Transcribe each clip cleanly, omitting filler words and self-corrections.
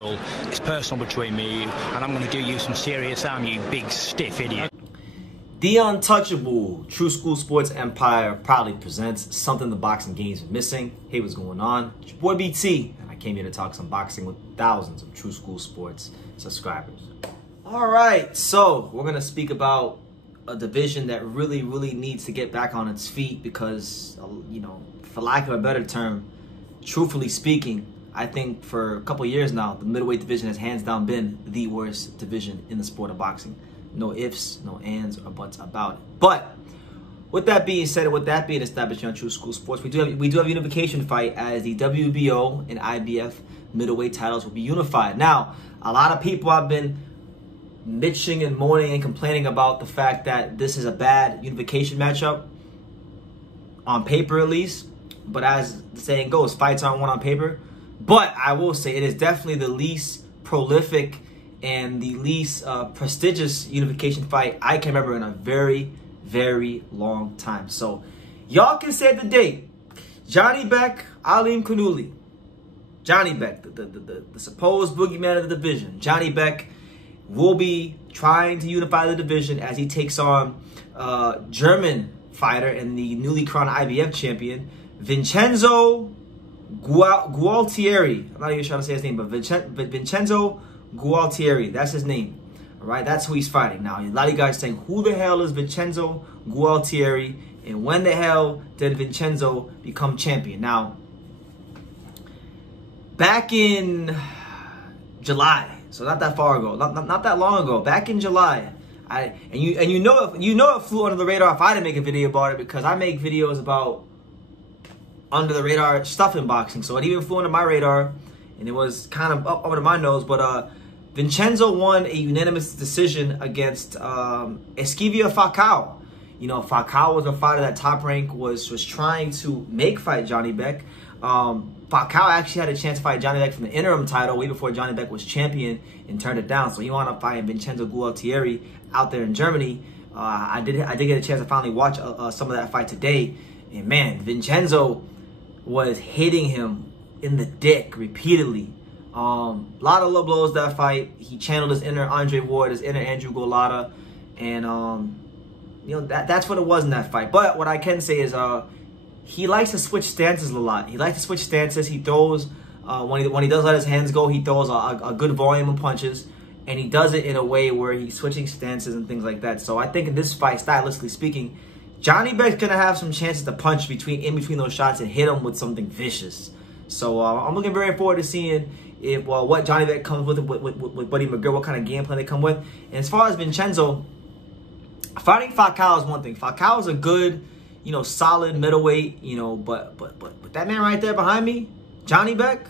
It's personal between me and you, and I'm going to do you some serious harm, you big stiff idiot. The Untouchable True School Sports Empire proudly presents something the boxing game's been missing. Hey, what's going on? It's your boy BT, and I came here to talk some boxing with thousands of True School Sports subscribers. All right, so we're going to speak about a division that really needs to get back on its feet because, you know, for lack of a better term, truthfully speaking, I think for a couple years now, the middleweight division has hands down been the worst division in the sport of boxing. No ifs, no ands, or buts about it. But with that being said, and with that being established on True School Sports, we do have a unification fight as the WBO and IBF middleweight titles will be unified. Now, a lot of people have been bitching and moaning and complaining about the fact that this is a bad unification matchup on paper, at least. But as the saying goes, fights aren't won on paper. But I will say it is definitely the least prolific and the least prestigious unification fight I can remember in a very long time. So y'all can save the date. Janibek Alimkhanuly. Janibek, the supposed boogeyman of the division. Janibek will be trying to unify the division as he takes on German fighter and the newly crowned IBF champion, Vincenzo Gualtieri. I'm not even trying to say his name, but Vincenzo Gualtieri. That's his name. All right, that's who he's fighting. Now, a lot of you guys saying, who the hell is Vincenzo Gualtieri? And when the hell did Vincenzo become champion? Now, back in July, so not that far ago, not that long ago, back in July, you know it flew under the radar if I didn't make a video about it, because I make videos about under the radar stuff in boxing. So it even flew under my radar and it was kind of up under my nose. But Vincenzo won a unanimous decision against Esquivia Falcao. You know, Falcao was a fighter that Top Rank was trying to make fight Janibek. Falcao actually had a chance to fight Janibek from the interim title way before Janibek was champion and turned it down. So he wound up fighting Vincenzo Gualtieri out there in Germany. I did get a chance to finally watch some of that fight today. And man, Vincenzo was hitting him in the dick repeatedly. A lot of low blows that fight. He channeled his inner Andre Ward, his inner Andrew Golota, and you know, that's what it was in that fight. But what I can say is he likes to switch stances a lot. He likes to switch stances. He throws when he does let his hands go, he throws a good volume of punches, and he does it in a way where he's switching stances and things like that. So I think in this fight, stylistically speaking, Janibek's gonna have some chances to punch in between those shots and hit him with something vicious. So I'm looking very forward to seeing if what Janibek comes with Buddy McGill, what kind of game plan they come with. And as far as Vincenzo, fighting Falcao is one thing. Falcao is a good, you know, solid middleweight, you know, but that man right there behind me, Janibek,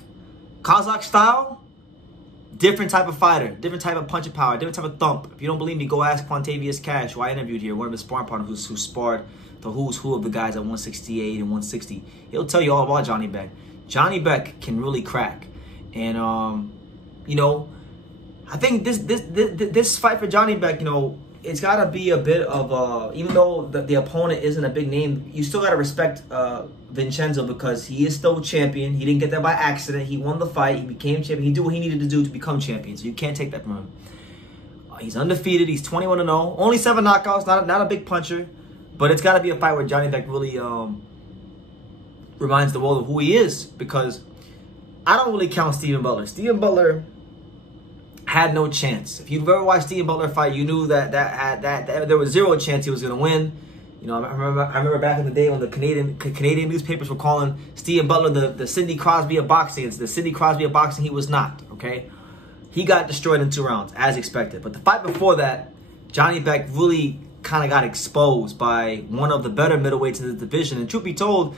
Kazakh style, different type of fighter, different type of punching power, different type of thump. If you don't believe me, go ask Quantavious Cash, who I interviewed here, one of his sparring partners who sparred the who's who of the guys at 168 and 160. He'll tell you all about Janibek. Janibek can really crack. And, you know, I think this fight for Janibek, you know, it's got to be a bit of, even though the opponent isn't a big name, you still got to respect Vincenzo because he is still champion. He didn't get there by accident. He won the fight. He became champion. He did what he needed to do to become champion. So you can't take that from him. He's undefeated. He's 21-0. Only 7 knockouts. Not a big puncher. But it's got to be a fight where Janibek really reminds the world of who he is. Because I don't really count Steven Butler. Steven Butler had no chance. If you've ever watched Steven Butler fight, you knew that there was zero chance he was going to win. You know, I remember back in the day when the Canadian newspapers were calling Steven Butler the Sidney Crosby of boxing. It's the Sidney Crosby of boxing. He was not, okay? He got destroyed in 2 rounds, as expected. But the fight before that, Janibek really kind of got exposed by one of the better middleweights in the division. And truth be told,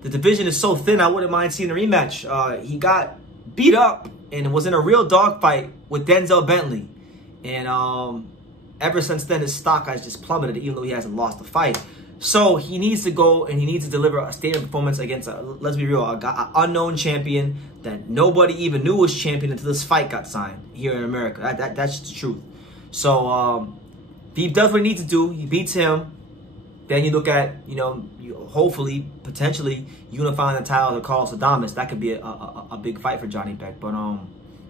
the division is so thin, I wouldn't mind seeing a rematch. He got beat up and was in a real dogfight with Denzel Bentley. And ever since then, his stock has just plummeted, even though he hasn't lost the fight. So he needs to go and he needs to deliver a statement performance against, let's be real, an unknown champion that nobody even knew was champion until this fight got signed here in America. That's the truth. So if he does what he needs to do, he beats him, then you look at, you know, hopefully, potentially unifying the title of Carlos Adames. That could be a big fight for Janibek. But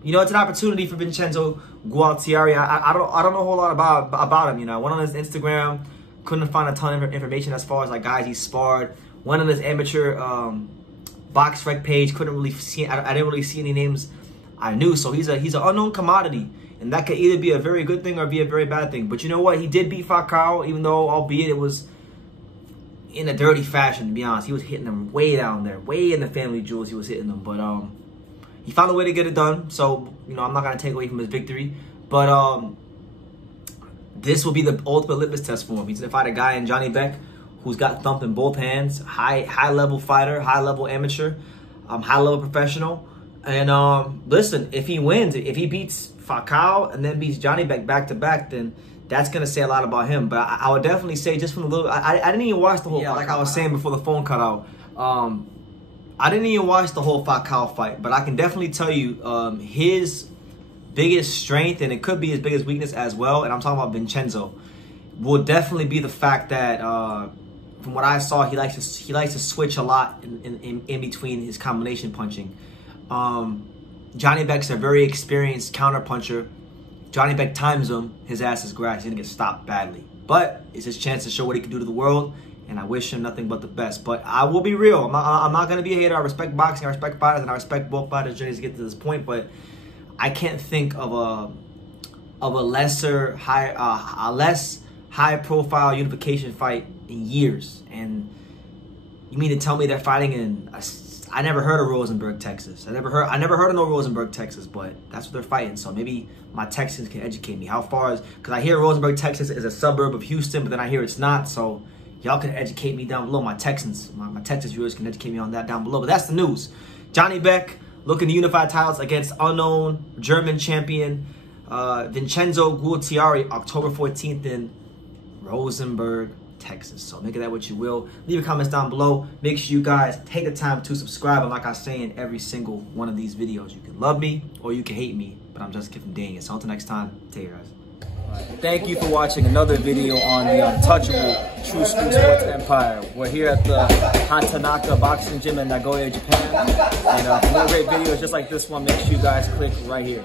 you know, it's an opportunity for Vincenzo Gualtieri. I don't know a whole lot about him. You know, I went on his Instagram, couldn't find a ton of information as far as like guys he sparred. Went on his amateur box rec page, couldn't really see. I didn't really see any names I knew. So he's an unknown commodity, and that could either be a very good thing or be a very bad thing. But you know what? He did beat Falcao, even though, albeit it was in a dirty fashion. To be honest, he was hitting them way down there, way in the family jewels. He was hitting them, but he found a way to get it done. So, you know, I'm not going to take away from his victory. But this will be the ultimate litmus test for him. He's going to fight a guy in Janibek who's got thumped in both hands. High-level fighter, high-level amateur, high-level professional. And listen, if he wins, if he beats Falcao and then beats Janibek back-to-back, then that's going to say a lot about him. But I would definitely say just from a little... I didn't even watch the whole... Yeah, like I was saying before the phone cut out. I didn't even watch the whole Falcao fight, but I can definitely tell you his biggest strength, and it could be his biggest weakness as well, and I'm talking about Vincenzo, will definitely be the fact that from what I saw, he likes to switch a lot in between his combination punching. Janibek's a very experienced counter puncher. Janibek times him, his ass is grass. He's gonna get stopped badly, but it's his chance to show what he can do to the world. And I wish him nothing but the best. But I will be real. I'm not going to be a hater. I respect boxing. I respect fighters. And I respect both fighters' journeys to get to this point. But I can't think of a less high-profile unification fight in years. And you mean to tell me they're fighting in... I never heard of Rosenberg, Texas. I never heard of no Rosenberg, Texas. But that's what they're fighting. So maybe my Texans can educate me. How far is... Because I hear Rosenberg, Texas is a suburb of Houston. But then I hear it's not. So... y'all can educate me down below. My Texas viewers can educate me on that down below. But that's the news. Janibek looking to unify titles against unknown German champion Vincenzo Gualtieri October 14th in Rosenberg, Texas. So make of that what you will. Leave your comments down below. Make sure you guys take the time to subscribe. And like I say in every single one of these videos, you can love me or you can hate me. But I'm just kidding, dang it. So until next time, take care, guys. Thank you for watching another video on the untouchable True School Sports Empire. We're here at the Hatanaka Boxing Gym in Nagoya, Japan. And for more great videos just like this one, make sure you guys click right here.